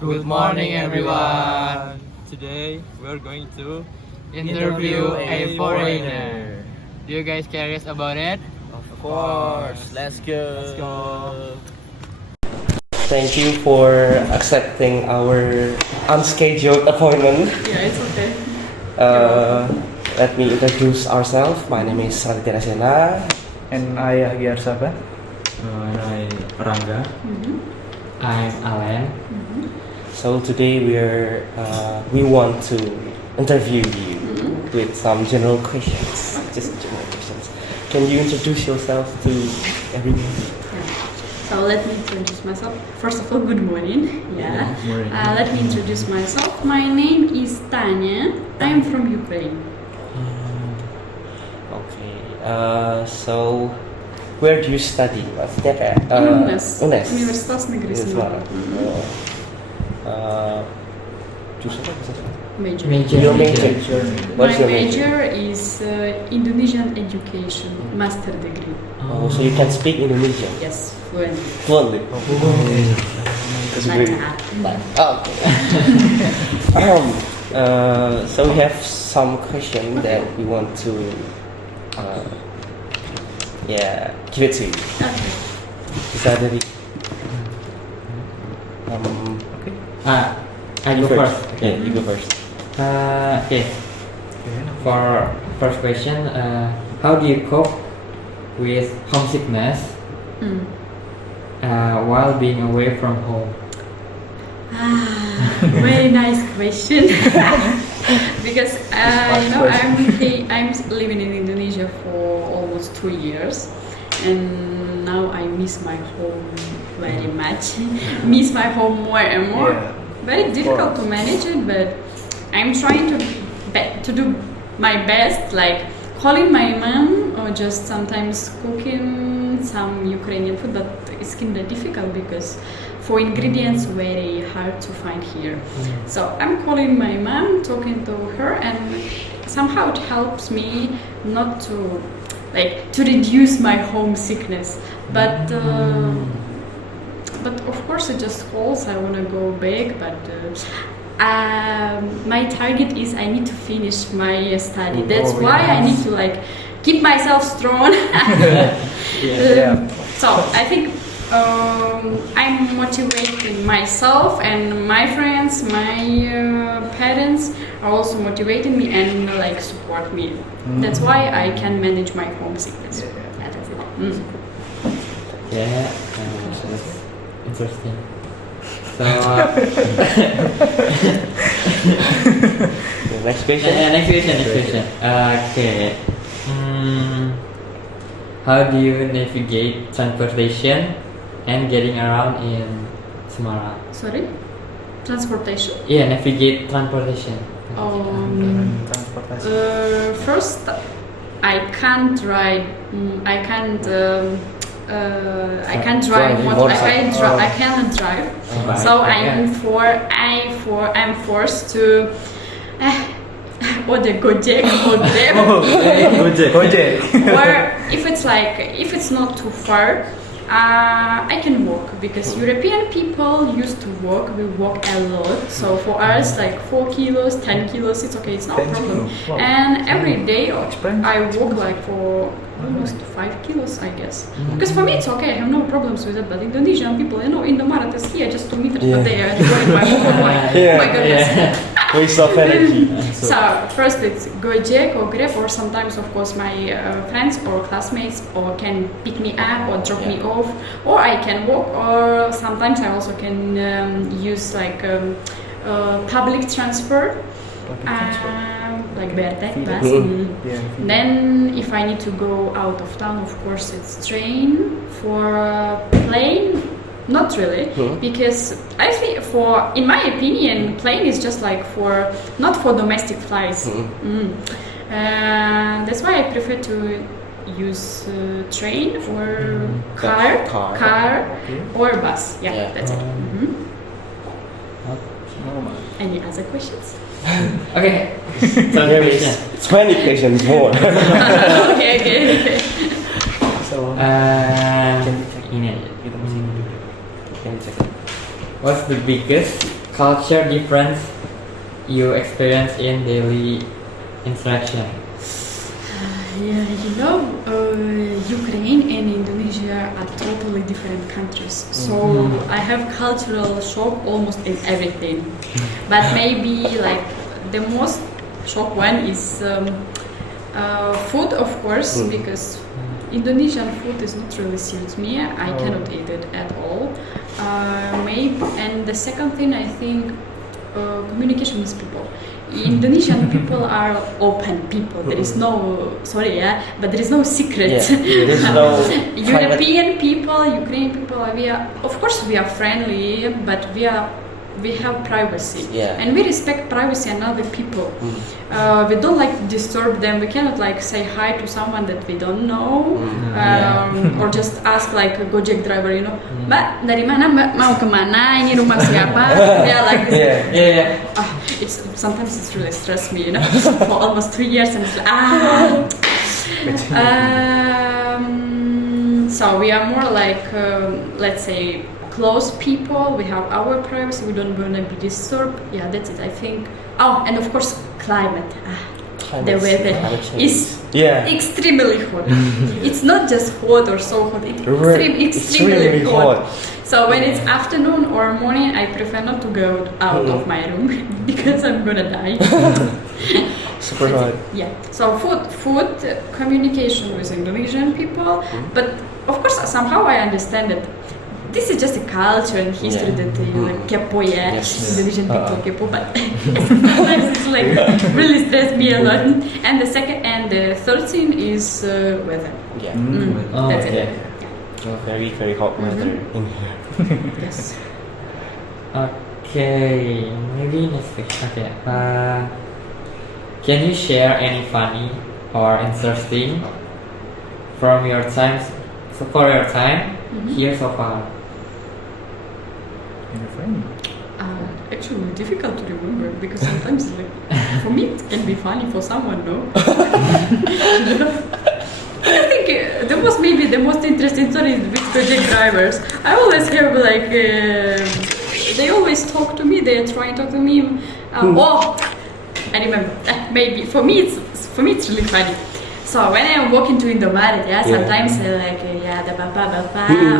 Good morning, everyone. Today we're going to Interview a foreigner. Do you guys curious about it? Of course. Let's go. Thank you for accepting our unscheduled appointment. Yeah, it's okay. Let me introduce ourselves. My name is Raditya Sena. And I Hagi Arsaba. And I Rangga. I'm Alen. So today we want to interview you with some general questions. Just general questions. Can you introduce yourself to everyone? So let me introduce myself. First of all, good morning. Yeah. morning. Let me introduce myself. My name is Tanya. I am from Ukraine. Okay. So where do you study? What's that? UNNES. UNNES. Universitas Negeri Semarang. Jurusan apa? Major. Your major. My What's your major is Indonesian education, master degree. Oh, so you can speak Indonesian Yes, fluent. fluently. That's great. Oh, okay. So we have some question that we want to, give it to you. Okay. Bisa dari, I go first. Yeah, you go first. Okay. For first question, how do you cope with homesickness while being away from home? Very nice question. Because I'm living in Indonesia for almost 2 years, and now I miss my home very much. Miss my home more and more. Yeah. Very difficult to manage it, but I'm trying to do my best, like calling my mom or just sometimes cooking some Ukrainian food, but it's kind of difficult because for ingredients very hard to find here. So I'm calling my mom, talking to her, and somehow it helps me not to reduce my homesickness. But of course it just calls. I want to go back, but my target is I need to finish my study. That's why I need to keep myself strong. So I think I'm motivating myself, and my friends, my parents are also motivating me and support me. That's why I can manage my homesickness. That's it. Yeah, that's interesting. So, Next question. next question. Okay. How do you navigate transportation and getting around in Semarang? Sorry, transportation. Yeah, navigate transportation. First, I can't ride. I can't drive. I cannot drive. So I'm forced to order Gojek or Grab. Gojek. Or if it's not too far, I can walk, because European people used to walk. We walk a lot. So for us, 4 kilos, 10 kilos, it's okay. It's not a 10 problem. kilos, wow. And every day Expensive. I walk for almost 5 kilos, I guess. Because for me it's okay. I have no problems with it. But Indonesian people, in the marathon is here just 2 meters, but they are going by motorbike. Oh my goodness. Waste of energy. So first it's Gojek or Grab, or sometimes of course my friends or classmates or can pick me up or drop me off, or I can walk, or sometimes I also can use public transport, like BRT bus. Then if I need to go out of town, of course it's train. For plane, not really, because I think in my opinion, plane is just not for domestic flights. That's why I prefer to use train or car or bus. Yeah. That's it. Any other questions? Okay. There is 20 questions more. Okay. So ini aja. What's the biggest culture difference you experience in daily interaction? Yeah, you know, Ukraine and Indonesia are totally different countries. So I have cultural shock almost in everything. But maybe like the most shock one is food, of course, because Indonesian food is not really suits me. I cannot eat it at all. Maybe, and the second thing I think communication with people. Indonesian people are open people. There is no, but there is no secret. There is no European people, Ukrainian people, of course we are friendly, but we have privacy, and we respect privacy and other people. We don't like disturb them. We cannot like say hi to someone that we don't know, or just ask like a Gojek driver, you know, Mbak dari mana Mbak, mau kemana, ini rumah siapa? Yeah, like this. Sometimes it's really stressed me, you know, for almost 2 years, and it's like, so we are more like let's say close people. We have our privacy. We don't want to be disturbed. Yeah, that's it. I think. Oh, and of course, climate. The weather is extremely hot. It's not just hot or so hot. It's extremely hot. So when it's afternoon or morning, I prefer not to go out of my room because I'm gonna die. Super hot. Yeah. So food, communication with Indonesian people, but of course somehow I understand that this is just a culture and history that like kepo, Indonesian people kepo, but sometimes it's like really stress me a lot. And the third thing is weather. That's it. Very, very hot weather in here. Yes. Okay, maybe next question. Okay. Can you share any funny or interesting from your time here so far? Actually difficult to remember because sometimes like for me it can be funny, for someone no. I think maybe the most interesting story is with project drivers. I always have like they always talk to me. They are trying to talk to me. I remember. Maybe for me it's really funny. So when I'm walking to Indomaret, sometimes like the bapa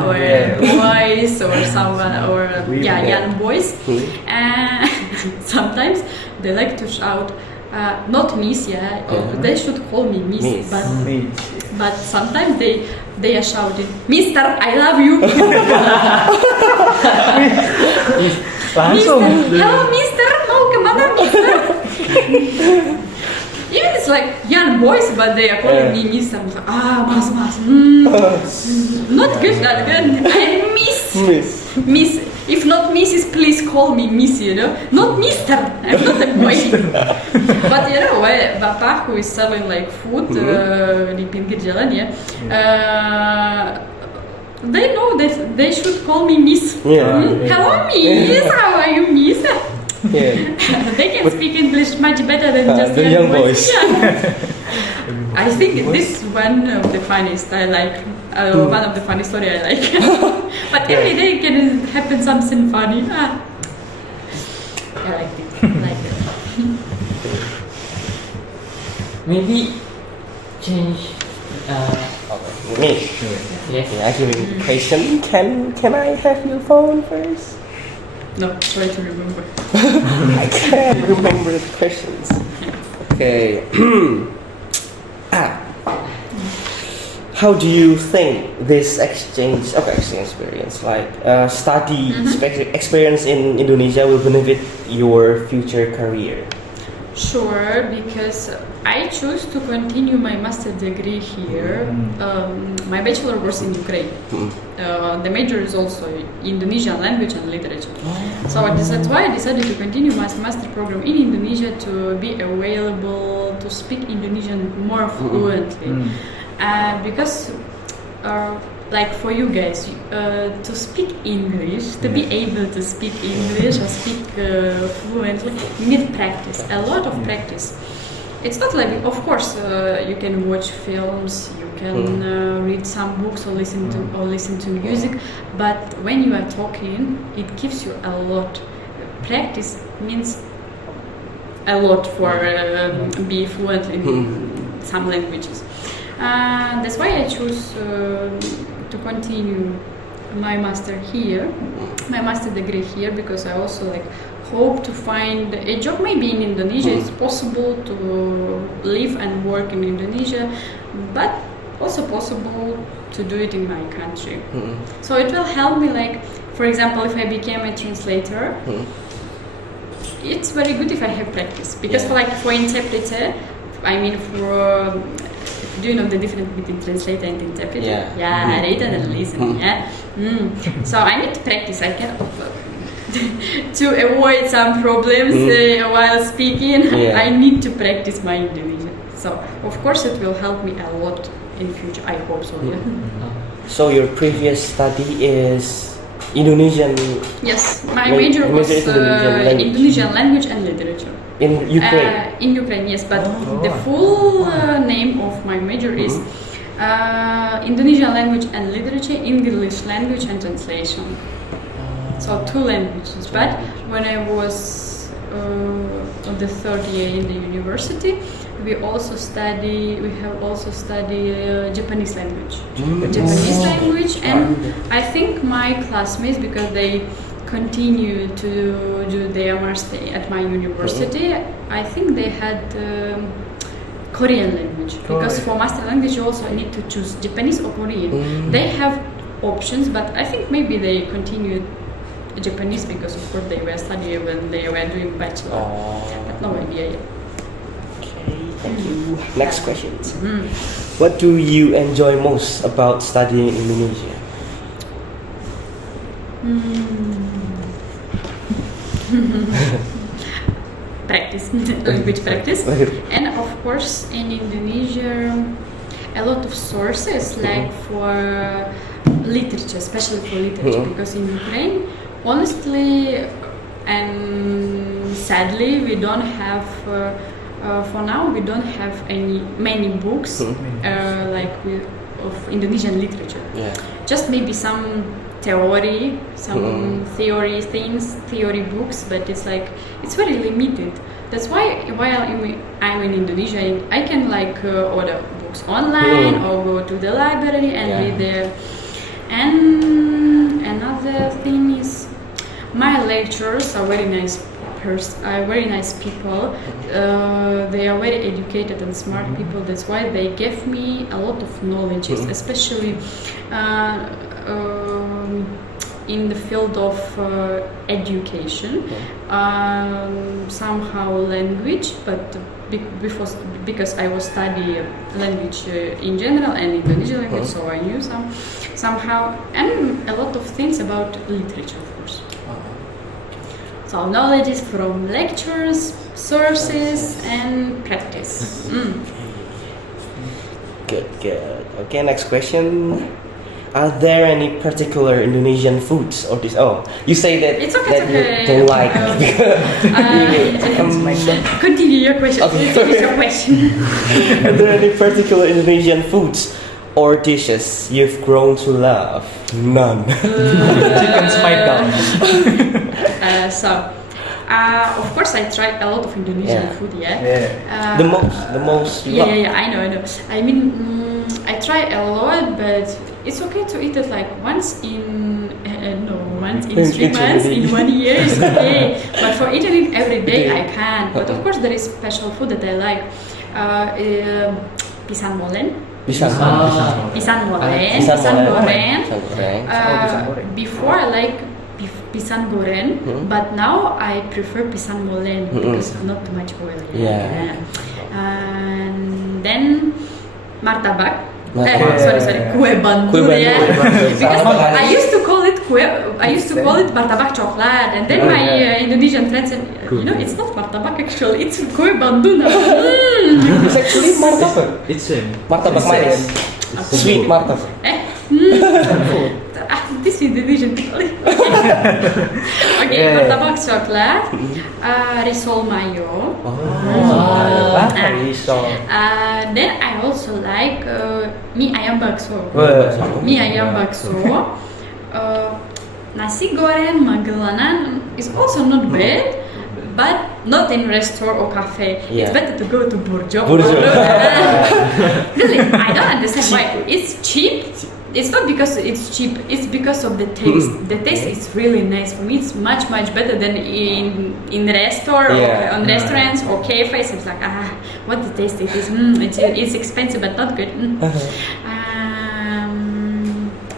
or boys or someone or young boys, and sometimes they like to shout. Not Miss, they should call me Miss, but sometimes they are shouting, Mister, I love you. Langsung. Hello, Mister, mau kemana, Mister? Even it's like young boys, but they are calling me Miss. I'm like, Mas, not good, not good. I'm Miss. If not Mrs., please call me Miss, you know. Not Mister. I'm not a boy. But you know, Bapak who is selling like food di pinggir jalan they know that they should call me Miss. Hello, Miss. How are you, Miss? They can speak English much better than just the young boys. I think this is one of the funniest I like. One of the funny story I like. But every day can happen something funny. I like it. Maybe change. Me. I give you a question. Can I have your phone first? No, try to remember. I can't remember the questions. Okay. How do you think this exchange experience, like study experience in Indonesia, will benefit your future career? Sure, because I choose to continue my master degree here. My bachelor was in Ukraine. The major is also Indonesian language and literature. So that's why I decided to continue my master program in Indonesia to be available to speak Indonesian more fluently. Because like for you guys, to speak English, to be able to speak English or speak fluently, you need practice, a lot of practice. It's not like, of course, you can watch films, you can read some books or listen to music, but when you are talking, it gives you a lot. practice means a lot for be fluent in some languages. That's why I choose to continue my master here, my master degree here, because I also like hope to find a job maybe in Indonesia. It's possible to live and work in Indonesia, but also possible to do it in my country. So it will help me, like, for example, if I became a translator, it's very good if I have practice, because for interpreter, I mean for do you know the difference between translator and interpreter? Yeah, read and listen. So I need to practice. I can to avoid some problems while speaking. I need to practice my Indonesian. So of course it will help me a lot in future. I hope so. So your previous study is Indonesian. Yes, my major was Indonesian language and literature. In Ukraine? In Ukraine, yes, but the full name of my major is Indonesian language and literature, English language and translation. So 2 languages. But when I was on the 3rd year in the university, we have also studied Japanese language. And I think my classmates, because they continue to do their master at my university, I think they had Korean language, because for master language you also need to choose Japanese or Korean. They have options, but I think maybe they continued Japanese because of course they were studying when they were doing bachelor. But no idea yet. Okay, thank you. Next question. What do you enjoy most about studying in Indonesia? Practice, language practice, and of course in Indonesia a lot of sources like for literature, especially for literature, because in Ukraine, honestly and sadly, we don't have for now we don't have many books of Indonesian literature. Just maybe some theory books, but it's very limited. That's why while I'm in Indonesia, I can order books online or go to the library and read there. And another thing is my lecturers are very nice people. They are very educated and smart people. That's why they gave me a lot of knowledge, especially in the field of education, somehow language, but because I was studying language in general and Indonesian language, so I knew somehow, and a lot of things about literature, of course. So knowledge is from lectures, sources, and practice. Good. Okay, next question. Are there any particular Indonesian foods or this? Oh, you say that it's okay. you don't like. Continue your question. Okay. Finish your question. Are there any particular Indonesian foods or dishes you've grown to love? None. Chicken's my dog. Of course, I tried a lot of Indonesian food. The most. I know. I mean, I try a lot, but it's okay to eat it once in 3 months, in 1 year is okay. But for eating it every day, I can't. But of course, there is special food that I like. Pisang molen. Pisang goreng. Before I like pisang goreng, but now I prefer pisang molen because not too much oil. And then martabak. Kue bantul. Because I used to call it martabak coklat, and then my Indonesian friends said, it's not martabak actually, it's kue bantul. It's actually martabak. It's same. Martabak manis. Sweet martabak. This is Indonesian people. Okay, martabak coklat, risol mayo. Risol. Then I also like mie ayam bakso. nasi goreng Magellanan is also not bad, but not in restaurant or cafe. Yeah. It's better to go to Burjo. Burjo. Really, I don't understand why. It's cheap. It's not because it's cheap. It's because of the taste. The taste is really nice. For me, it's much better than in restaurant Yeah. or on restaurants or cafes. It's like what the taste it is. It's expensive but not good.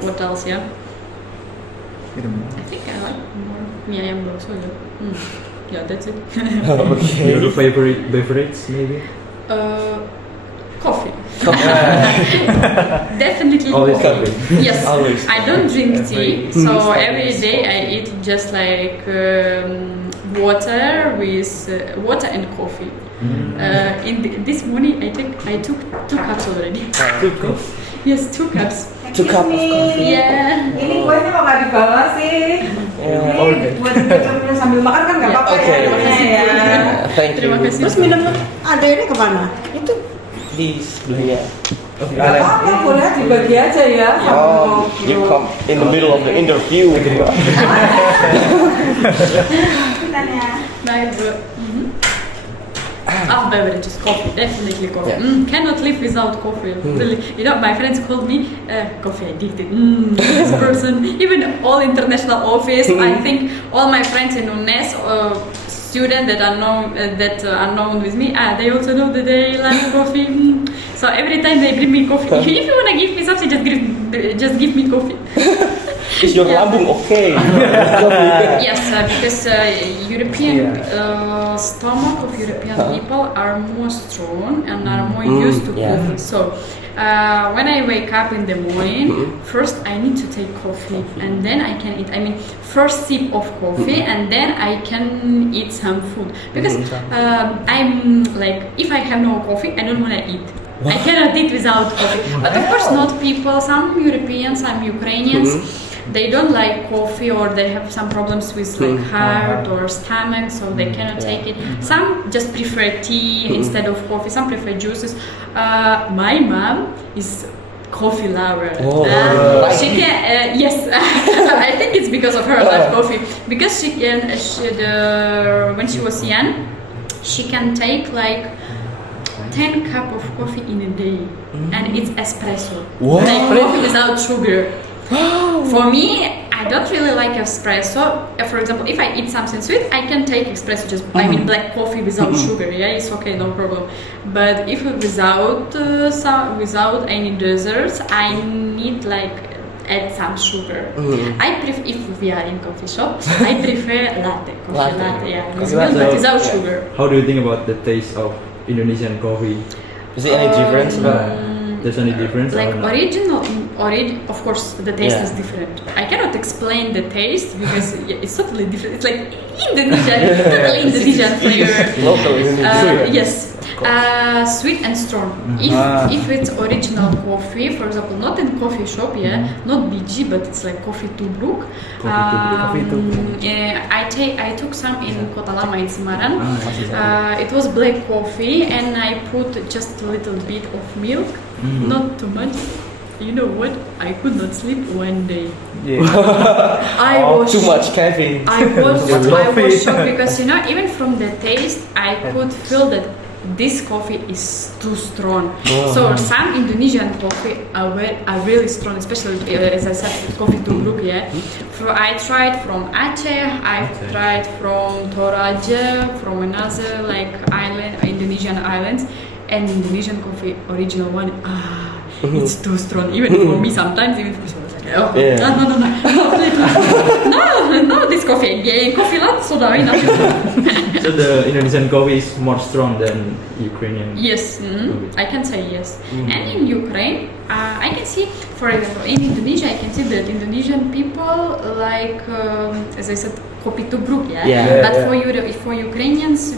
What else? Yeah. I think I like more mie ayam bakso. Yeah, that's it. Okay. Your favorite beverage, maybe? Coffee. Definitely Always coffee. coffee. Yes. Always. I don't drink tea, so every day I eat just like water with water and coffee. This morning I took 2 cups already. 2 cups. Yes, 2 cups. 2 cup of coffee. Yeah. Ini kuenya kok nggak dibawa sih? Yeah. Ini buat minum sambil makan kan nggak apa-apa Oke. ya. Thank you. Terima kasih. Terus minum ada ini kemana? Itu Di sebelahnya. nggak apa-apa, boleh dibagi aja ya. Oh, you come in the middle of the interview. Bye, bro. Beverages, coffee, definitely coffee. Yeah. Cannot live without coffee. Really, you know, my friends called me coffee addicted. This person, even all international office. I think all my friends in UNNES, students that are known with me, they also know that they like coffee. So every time they bring me coffee, if you wanna give me something, just give me coffee. Is your lambung okay? Yes, because European stomach of European people are more strong and are more used to yeah. coffee. So when I wake up in the morning, first I need to take coffee and then I can eat. I mean, first sip of coffee and then I can eat some food. Because I'm like, if I have no coffee, I don't want to eat. I cannot eat without coffee. But of course, not people. Some Europeans, some Ukrainians. They don't like coffee or they have some problems with like heart or stomach, so they cannot take it. Some just prefer tea instead of coffee. Some prefer juices. My mom is coffee lover. She can yes. I think it's because of her love coffee. Because she can when she was young, she can take like 10 cups of coffee in a day, and it's espresso. Wow. Like coffee without sugar. For me, I don't really like espresso. For example, if I eat something sweet, I can take espresso. I mean black coffee without sugar. Yeah, it's okay, no problem. But if without any desserts, I need like add some sugar. I prefer, if we are in coffee shop, I prefer latte. Coffee latte, yeah, with milk but without sugar. How do you think about the taste of Indonesian coffee? Is there any difference? There's any difference? Like or not? of course the taste is different. I cannot explain the taste because it's totally different. It's like Indonesian, totally Indonesian flavor. Local Indonesian. Yes. Sweet and strong. If it's original coffee, for example, not in coffee shop, not BG, but it's like coffee tubruk. I took some in Kota Lama in Semarang. It was black coffee, and I put just a little bit of milk, not too much. You know what? I could not sleep one day. I was too much caffeine. I was shocked because even from the taste, I could feel that this coffee is too strong. So some Indonesian coffee are really strong, especially as I said, coffee tubruk. I tried from Aceh, I tried from Toraja, from another like island, Indonesian islands, and Indonesian coffee original one. It's too strong, even for me sometimes. Even for me, like, no, this coffee again, coffee lot, soda enough. So the Indonesian coffee is more strong than Ukrainian. Yes, I can say yes. And in Ukraine, I can see, for example, in Indonesia, I can see that Indonesian people like, as I said, kopi tubruk, But for Ukrainians,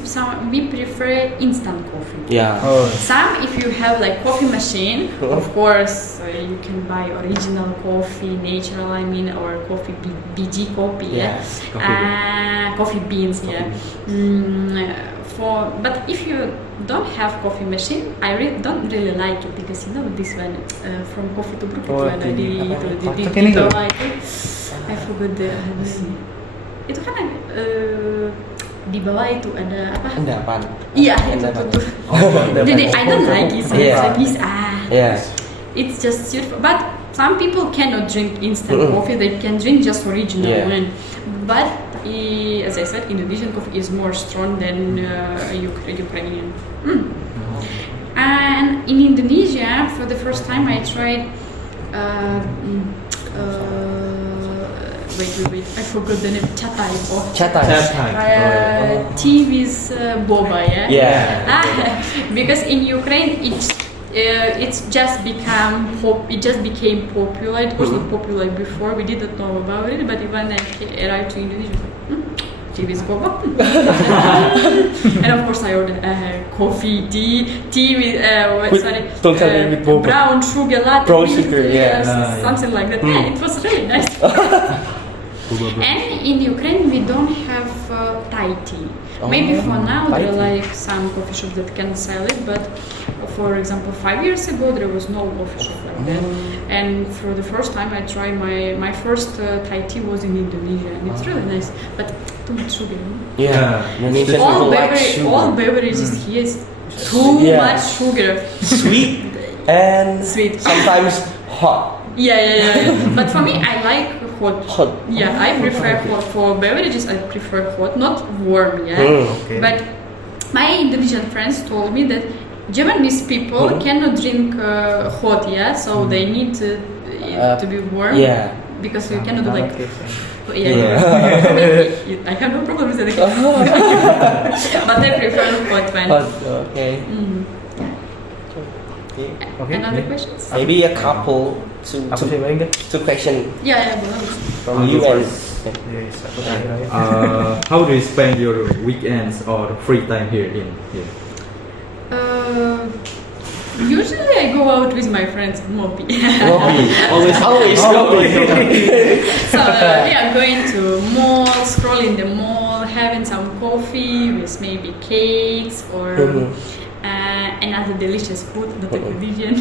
we prefer instant coffee. Some, if you have like coffee machine, of course, you can buy original coffee, natural, or coffee BG coffee, coffee beans, but if you don't have coffee machine, I don't really like it because this one from coffee tubruk itu ada di I forgot the name. Itu kan di bawah itu ada apa? Endapan. Iya, itu Endapan. tuh. Jadi I don't like it. So Yeah. it's Yeah. it's just suitable. But some people cannot drink instant coffee. They can drink just original Yeah. one. But as I said, Indonesian coffee is more strong than Ukrainian. And in Indonesia, for the first time, I tried. Wait, I forgot the name. Chatai. Chatai. Tea with boba, yeah. Yeah. Because in Ukraine, it's just became popular. It was not popular before. We didn't know about it, but when I arrived to Indonesia, tea with boba. And of course, I ordered coffee, tea with Totally with boba. brown sugar latte. Brown sugar, yeah. Something like that. Yeah, it was really nice. And in Ukraine, we don't have Thai tea. Maybe for now Thai there are tea. like some coffee shops that can sell it, but for example, 5 years ago there was no coffee shop like that. And for the first time I tried my first Thai tea was in Indonesia, and it's really nice, but too much sugar. Yeah. Indonesian All, people like sugar. all beverages here is too Yeah. much sugar. Sweet and Sweet. sometimes hot. Yeah. But for me, I like hot. Hot. Yeah, I prefer hot. For beverages, I prefer hot, not warm, yeah. Okay. But my Indonesian friends told me that Japanese people cannot drink hot, yeah, so they need to be warm. Yeah. Because you cannot do like... Yeah. For me, I have no problem with it. But I prefer hot one. Hot, okay. Okay. Another questions? Maybe a couple two questions Yeah, boleh. from you and How do you spend your weekends or free time here in here? Usually I go out with my friends, Mopi. always So going to mall, scroll in the mall, having some coffee with maybe cakes or another delicious food, not a Indonesian.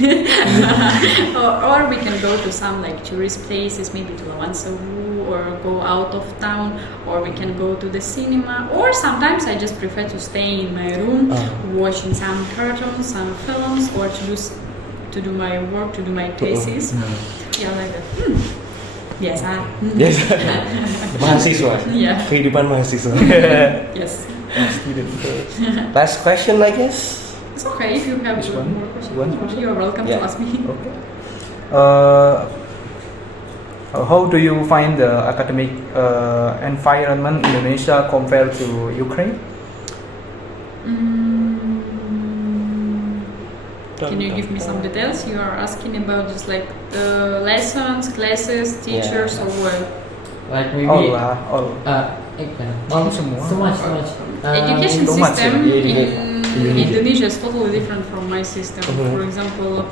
or we can go to some like tourist places, maybe to Lawansawu, or go out of town, or we can go to the cinema, or sometimes I just prefer to stay in my room watching some cartoons, some films, or to do my work, to do my thesis. Yeah, like that. Yes, Yes. Mahasiswa. Yeah. Kehidupan mahasiswa. Yes. Last question, I guess. It's okay if you have more questions. You are welcome to ask me. How do you find the academic environment in Indonesia compared to Ukraine? Can you give me some details? You are asking about just like lessons, classes, teachers, or what? Like maybe All. so much. Education so much, system yeah. in Indonesia is totally different from my system. For example,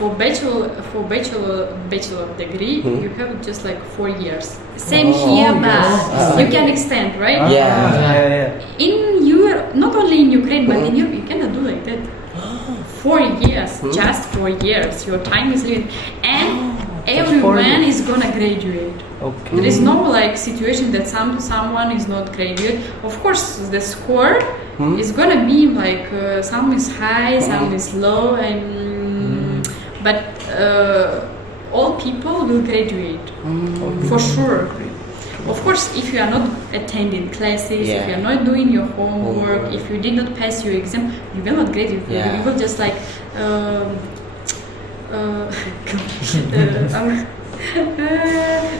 for bachelor degree, you have just like 4 years. Same here, but you can extend, right? Yeah. In Europe, not only in Ukraine, but in Europe, you cannot do like that. 4 years, just 4 years. Your time is limited, and everyone is gonna graduate. Okay. There is no like situation that someone is not graduate. Of course, the score is gonna be like some is high, some is low, and but all people will graduate for sure. Of course, if you are not attending classes, if you are not doing your homework, if you did not pass your exam, you will not graduate. Yeah. You will just like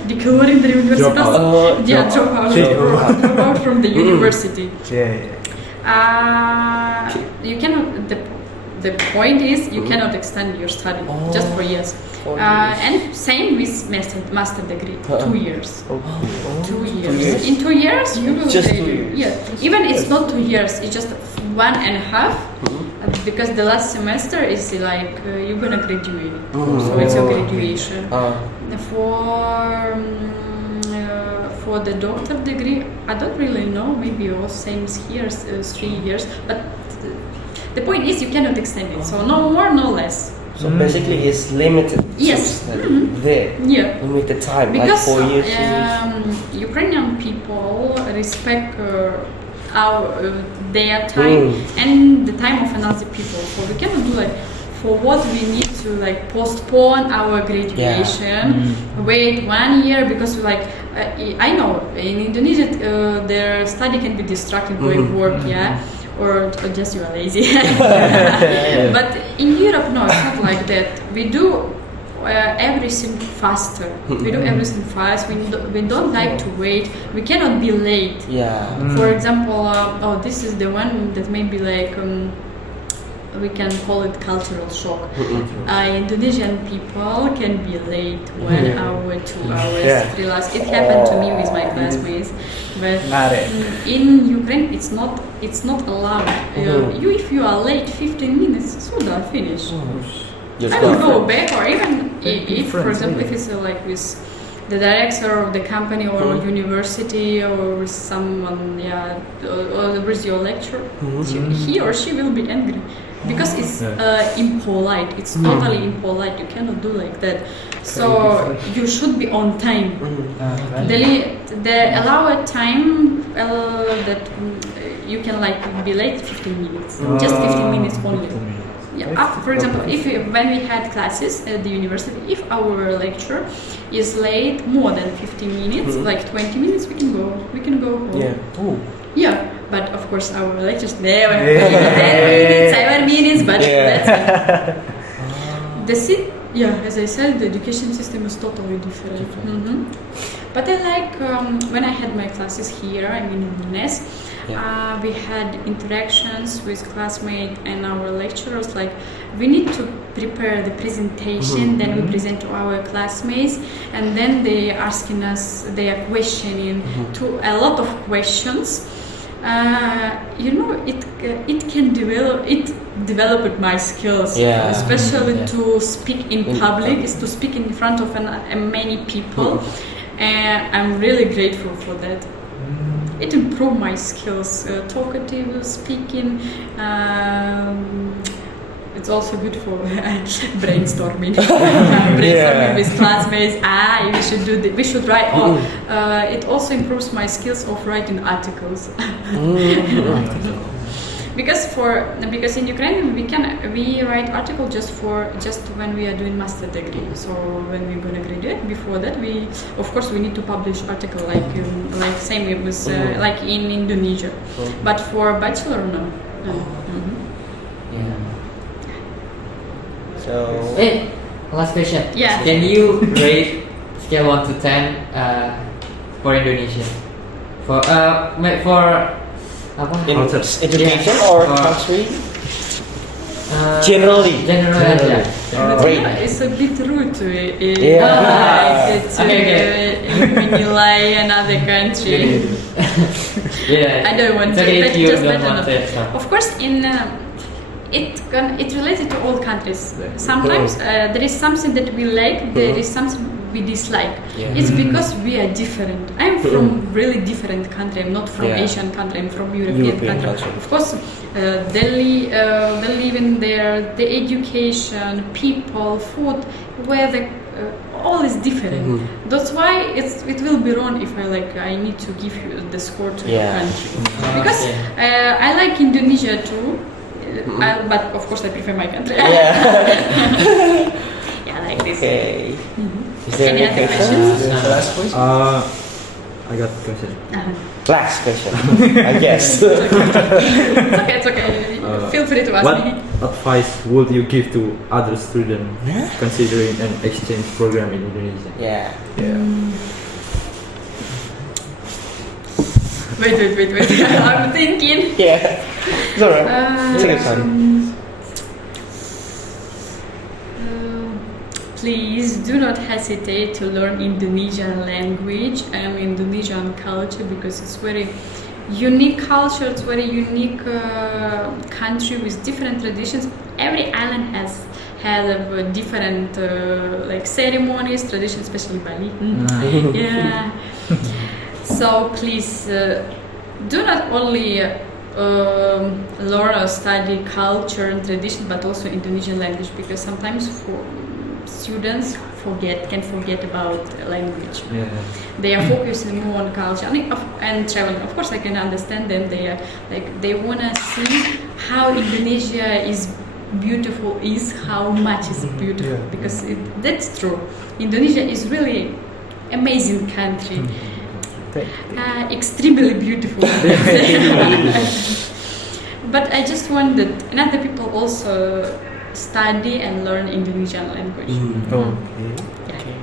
dikeluarin dari universitas. Drop out from the university. You cannot. The point is you cannot extend your study just 4 years. And same with master degree, 2 years. 2 years. In 2 years you will Just graduate. 2 years. Yeah. Even it's not 2 years. It's just 1.5. Because the last semester is like you're gonna graduate. So it's your graduation. For the doctor degree, I don't really know. Maybe all same here, 3 years. But the point is you cannot extend it. So no more, no less. So basically, it's limited Yes. to study there. Yeah. You make the time, Because like 4 years. Ukrainian people respect their time and the time of another people. So we cannot do like for what we need to like postpone our graduation, wait 1 year because like I know in Indonesia their study can be distracted by work, or just you are lazy. But in Europe, no, it's not like that. We do everything faster. We do everything fast. We don't like to wait. We cannot be late. For example, this is the one that may be like we can call it cultural shock. Indonesian people can be late 1 hour, 2 hours, 3 hours. It happened to me with my classmates. But in Ukraine, it's not allowed. If you are late 15 minutes, so that finish. I will go back, or even if, for example, if it's like with the director of the company or university or with someone, or with your lecturer, he or she will be angry because it's impolite. It's totally impolite. You cannot do like that. So you should be on time. The allowed time that you can like be late 15 minutes, just 15 minutes only. For example, when we had classes at the university, if our lecturer is late more than 15 minutes, like 20 minutes, we can go home. But of course our lectures never 10 minutes, 7 minutes, but that's it. As I said, the education system is totally different. But I like when I had my classes here, I mean in UNNES, we had interactions with classmates and our lecturers. Like we need to prepare the presentation, then we present to our classmates, and then they are asking us, they are questioning to a lot of questions. It can developed my skills, especially to speak in public, is to speak in front of many people, and I'm really grateful for that. It improved my skills, talkative, speaking. It's also good for brainstorming. With classmates. We should do we should write. It also improves my skills of writing articles. Because in Ukraine we write article just when we are doing master degree. So when we're gonna graduate, before that we need to publish article like same with like in Indonesia. But for bachelor, no. So last question. Yeah. Can you rate scale 1 to 10 for Indonesia? For education or country? Generally. It's a bit rude to nilai another country. I don't want to. Of course, it related to all countries. Sometimes there is something that we like, there is something we dislike. It's because we are different. I'm from really different country. I'm not from Asian country. I'm from European country. Of course, they live in there. The education, people, food, weather, all is different. That's why it will be wrong if I need to give you the score to your country. Because I like Indonesia too. But of course I prefer my country. Like this. Okay. Is there Any other questions? Last question. I got a question. Last question, I guess. It's okay. Feel free to ask What me. advice would you give to other students considering an exchange program in Indonesia? Wait. I'm thinking. It's alright. Take your time. Please do not hesitate to learn Indonesian language and Indonesian culture, because it's very unique culture. It's very unique country with different traditions. Every island has a different ceremonies, traditions, especially Bali. So please do not only learn or study culture and tradition, but also Indonesian language, because sometimes students can forget about language. Yeah. They are focusing more on culture and traveling. Of course, I can understand them. They wanna see how Indonesia is beautiful, how much is beautiful, because that's true. Indonesia is really amazing country, extremely beautiful. But I just want that other people also study and learn Indonesian language. Oh. Yeah. Okay.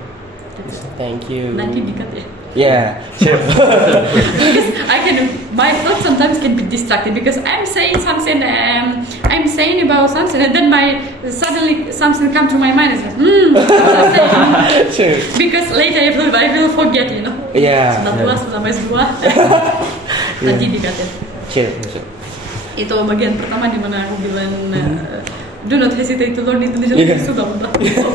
That's it. Thank you. Nanti dikat ya. Yeah, sure. Because my thoughts sometimes can be distracted because I'm saying something, I'm saying about something, and then suddenly something come to my mind and says, what was I saying? Sure. Because later I will forget, you know. Yeah. 11 sampai 2. Nanti dikatin. Sure. Itu bagian pertama di mana aku bilang do not hesitate to learn Indonesian language. Sudah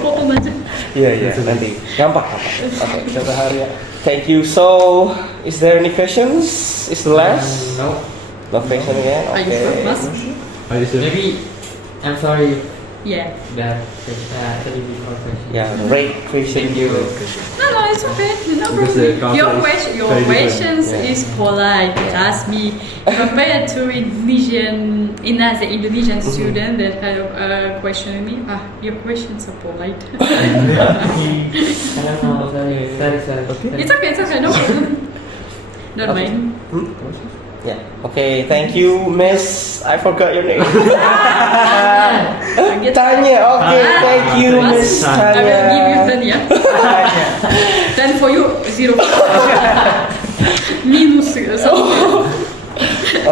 potong aja. Yeah, nanti gampang. Okay, so Arya. Thank you. So, is there any questions? Is the last? No. No question again? Are you Okay. sure, Mas? Are you sure? Maybe I'm sorry Yeah. that tadi before question. Yeah, great question. Thank you. No, it's okay. No Because the problem. culture Your is very questions different. is polite. Trust me. Compared to Indonesian student that kind of questioning me, your questions are polite. I don't know. Sorry. Okay. It's okay. No problem. Don't Okay. mind. Yeah. Okay, thank you, Miss. I forgot your name. Tanya. Okay, thank you, Miss I will give you Tanya. 10, yeah. 10 for you, 0. Minus something.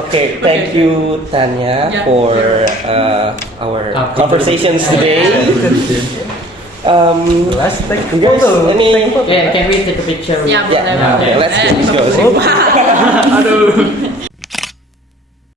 Okay, thank you, Tanya, Yeah. for our conversations today. Let's take a Guys, photo. any? Yeah, can we take a picture? Yeah, Yeah. Okay, let's go. Aduh.